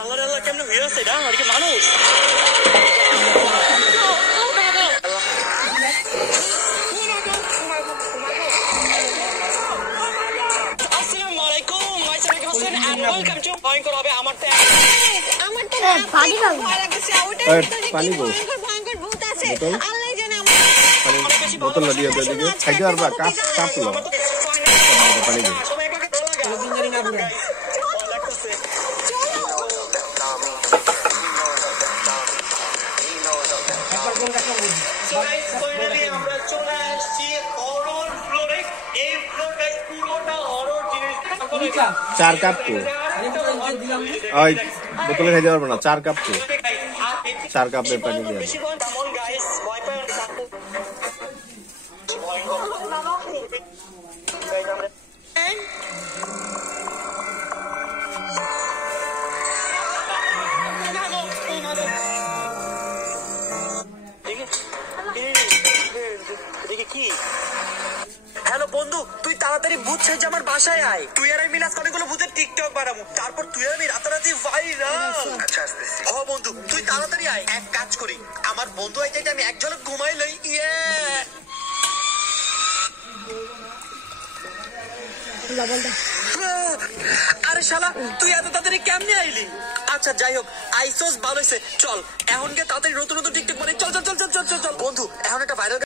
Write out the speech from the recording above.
আল্লাহ আল্লাহ কেমন হয়ে আছে এটা আর কি মানুষ আসসালামু আলাইকুম my Sayed Hossain and welcome to ভয়ঙ্কর হবে আমার পানি খাও পানি গো ভয়ঙ্কর ভূত আছে আল্লাহ জানে আমার বোতল লাগিয়ে দাও দিকে খাইতে পারবা কাপ কাপ লো পানি গো चार कप को बोतल खाई पारबो ना 4 कप को 4 कप में पानी दिया হ্যালো বন্ধু তুই তাড়াতাড়ি ভূত সেজে আমার বাসায় আয় তুই আর আমি মিলাস অনেকগুলো ভূতের টিকটক বানাবো তারপর তুই আর আমি রাতারাতি ভাইরাল আচ্ছা আসতেছি ও বন্ধু তুই তাড়াতাড়ি আয় এক কাজ করি আমার বন্ধু আইতে আমি এক ঝলক ঘুমাই লই ইয়ে আরে শালা তুই এত তাড়াতাড়ি কেমনে আইলি আচ্ছা যাই হোক আইসোস ভালো হয়েছে চল এখন কে তাড়াতাড়ি নতুন নতুন টিকটক বানাই চল চল চল চল চল চল বন্ধু এখন একটা ভাইরাল